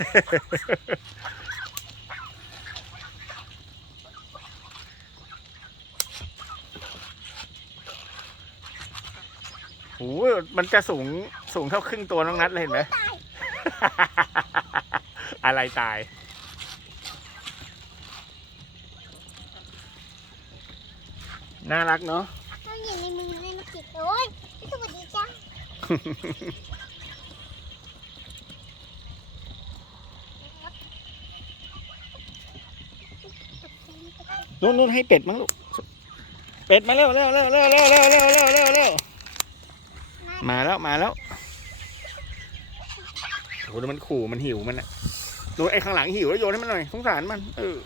โอ้โหมันจะสูงสูงเท่าครึ่งตัวน้องนัดเลยเห็นไหมตายอะไรตาย น่ารักเนาะต้องอยู่ในมือเลยมาจิกโอ้ยสวัสดีจ้า นู่นนู่นให้เป็ดมั้งลูก เป็ดมาเร็วเร็วเร็วเร็วเร็วเร็วเร็วเร็วเร็วเร็วมาแล้วมาแล้วโอ้โหมันขู่มันหิวมันอะดูไอ้ข้างหลังหิวแล้วโยนให้มันหน่อยสงสารมัน เออ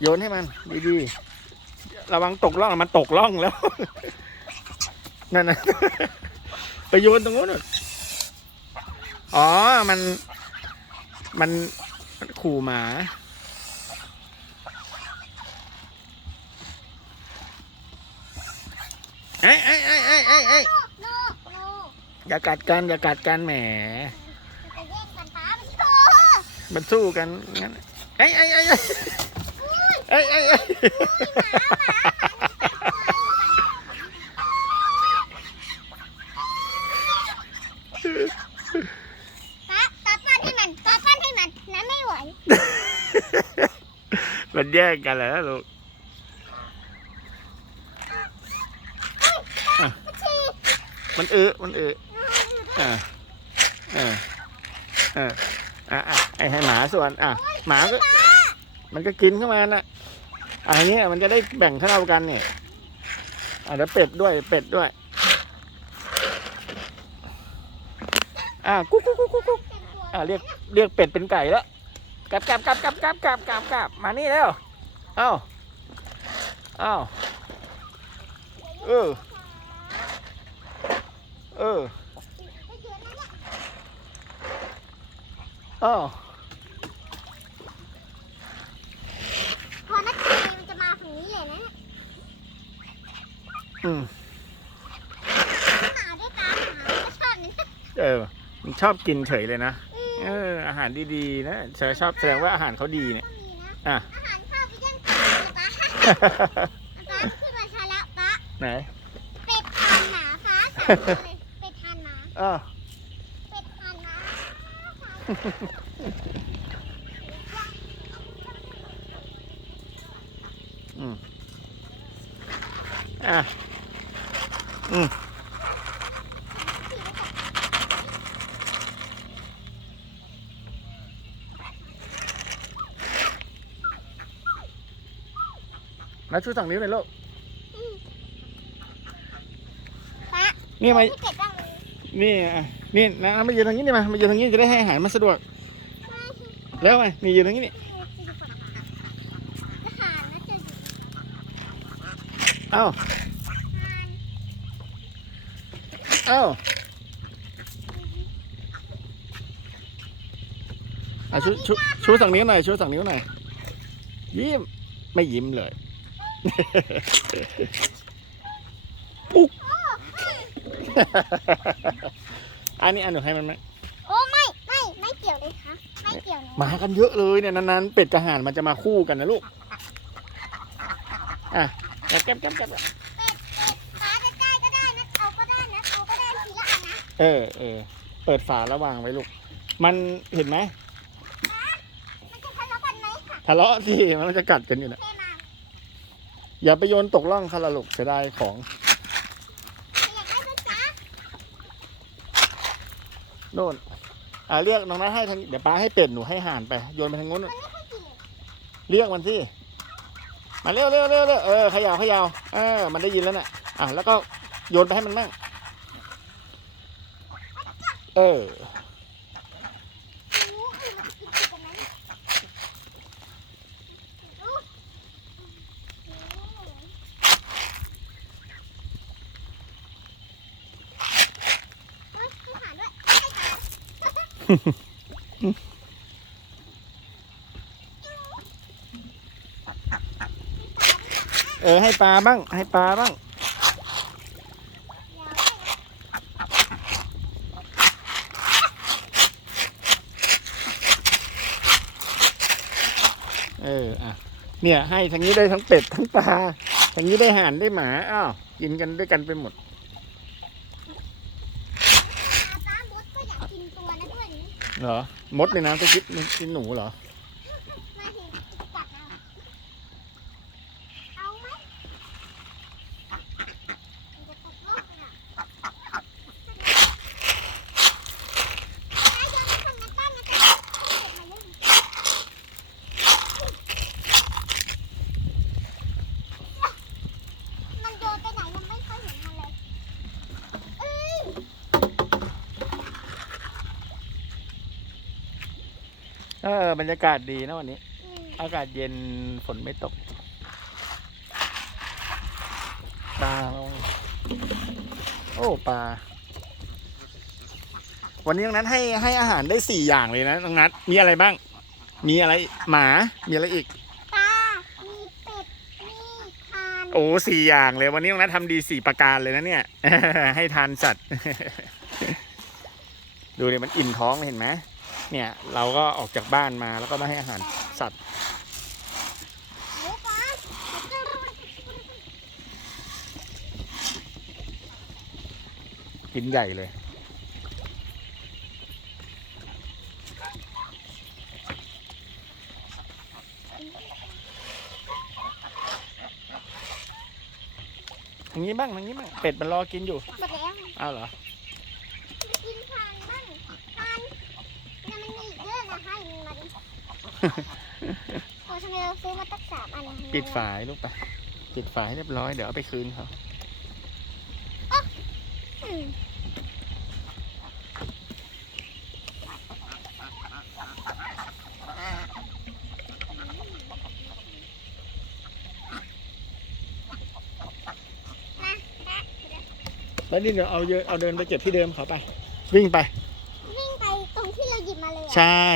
โยนให้มันดีๆระวังตกล่องมันตกล่องแล้วนั่นนะไปโยนตรงนู้นอ๋อมัน มันมันขู่หมาเอ้ยเอ้ยเอ้ยเอ้ยเอ้ยอ้ยโนโนอย่ากัดกันอย่ากัดกันแหม จะแย่งกันป้าไปโชมันสู้กันงั้นเอ้ยเอ้ยเอ้ยเอ้ยเอ้ยเอ้ยเอ้ย ป้าป้าป้อนให้มันป้าป้อนให้มันนั้นไม่ไหว มัน แย่งกันแล้วลูกมันเออมันเอออ่าอ่าอ่าอะอะไอ้ให้หมาส่วน อะ หมาก็ มันก็กินเข้ามาน่ะอันนี้มันจะได้แบ่งเท่ากันเนี่ยอะแล้วเป็ดด้วย เป็ดด้วย อะกุ๊กกุ๊กกุ๊กกุ๊กกุ๊กอะเรียกเรียกเป็ดเป็นไก่แล้ว กลับกลับกลับกลับกลับกลับกลับกลับมานี่แล้วเอ้าเอ้าเออเออเอ้าพอนักเรียนมันจะมาฝั่งนี้เลยนะอืมหมาด้วยตาหมาก็ชอบนี่ เออมันชอบกินเฉยเลยนะเอออาหารดีๆนะเธอชอบแสดงว่าอาหารเขาดีเนี่ยก็มีนะอะอาหารข้าวไปย่างข้าวเลยป้าป้าขึ้นมาชาละป้าไหนเป็ดทานหมาป้าสามตัวเลยเป็ดทานหมาอ้าวเป็ดทานหมาอืมอะอืม แล้วชูสองนิ้วหน่อยลูกป้านี่มาให้เป็ดบ้างเลยนี่อะนี่นะมายืนตรงนี้นี่มามายืนตรงนี้จะได้ให้อาหารมันสะดวกแล้วไงนี่ยืนตรงนี้นี่อาหารนะจะเอ้าทานเอ้าอะชูชูชูสองนิ้วหน่อยชูสองนิ้วหน่อยยิ้มไม่ยิ้มเลย ปุ๊กอันนี้อันหนูให้มันไหมโอ้ไม่ไม่ไม่เกี่ยวเลยค่ะไม่เกี่ยวนะมากันเยอะเลยเนี่ยนานๆเป็ดกับห่านมันจะมาคู่กันนะลูกอะแก๊บแก๊บแก๊บแก๊บป้าจะได้ก็ได้นะเอาก็ได้นะเอาก็ได้ทีละอันนะเออเออเปิดฝาแล้ววางไว้ลูก มันเห็นไหมมันจะทะเลาะกันไหมค่ะทะเลาะสิมันจะกัดกันอยู่นะเทมา อย่าไปโยนตกล่องคาราลูกเสียดายของ โน่น อ่าเรียกน้องนัทให้ทางเดี๋ยวป้าให้เป็ดหนูให้ห่านไป โยนไปทางโน้น เรียกมันสิ มาเร็วเร็วเร็วเร็วเออเขย่าเขย่าเออ มันได้ยินแล้วน่ะ อะแล้วก็โยนไปให้มันมั่งเออ รู้คือมันกินกันนั้นรู้เฮ้ยให้หาด้วยให้หา เออ ให้ปลาบ้าง ให้ปลาบ้าง เออ อะ เนี่ย ให้ทั้งนี้ได้ทั้งเป็ดทั้งปลาทั้งนี้ได้ห่านได้หมา อ้าว กินกันด้วยกันไปหมด ปลาบดก็อยากกินตัวนะด้วยนี่ เหรอมดในน้ำจะกินกินหนูเหรอ มาถึงกัดเอาเอาไหมมันจะตกโลกเลยอะนายโยนให้คนนั้นบ้างนะคะเก็บมาเล่นมันโยนไปไหนยังไม่ค่อยเห็นมันเลยเอ้ย เออบรรยากาศดีนะวันนี้อืมอากาศเย็นฝนไม่ตกปลาลงโอ้ปลา วันนี้น้องนัทให้ให้อาหารได้สี่อย่างเลยนะน้องนัทมีอะไรบ้าง มีอะไรหมา มีอะไรอีก ปลา มีเป็ด มีห่านโอ้สี่อย่างเลย วันนี้น้องนัททำดีสี่ประการเลยนะเนี่ย ให้ทานสัตว์ ดูเลยมันอิ่มท้องเลยเห็นไหม เนี่ยเราก็ออกจากบ้านมาแล้วก็มาให้อาหารสัตว์หมูปลากินใหญ่เลย ทางนี้บ้างทางนี้บ้างเป็ดมันรอกินอยู่ หมดแล้วอ้าวเหรอ กินทานบ้างทานเนี่ยมันมีอีกเยอะนะให้มัน โอ้ทำไมเราซื้อมาตั้งสามอันนะปิดฝายลูกไปปิดฝายเรียบร้อยเดี๋ยวเอาไปคืนเขาอืมมานะแล้วนี่เดี๋ยวเอาเยอะเอาเดินไปเก็บที่เดิมเขาไป วิ่งไป วิ่งไปตรงที่เราหยิบมาเลยอะใช่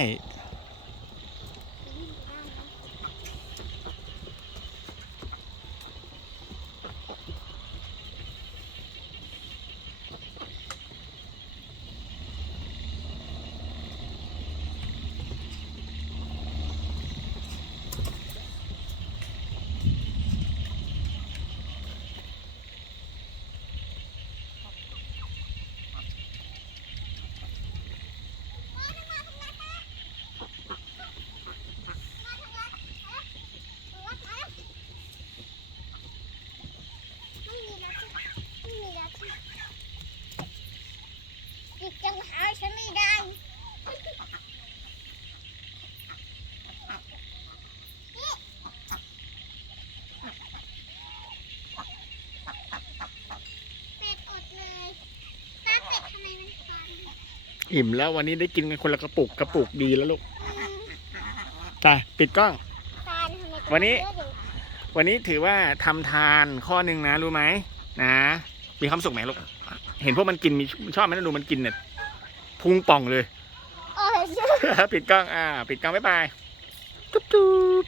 ไม่มีแล้วสิไม่มีแล้วสิจิกจังหาฉันไม่ได้ เป็ดอดเลยตาเป็ดทำไมมันฟัน อิ่มแล้ววันนี้ได้กินกันคนละกระปุกกระปุกดีแล้วลูกอืมไปปิดกล้องตาทำไมวันนี้เยอะอยู่วันนี้ถือว่าทำทานข้อหนึ่งนะรู้ไหมนะมีความสุขไหมลูกเห็นพวกมันกินมีชอบไหมนะดูมันกินเนี่ยพุงป่องเลยโอ้ยปิดกล้องอ่า ปิดกล้องบ๊ายบายจุ๊บจุ๊บ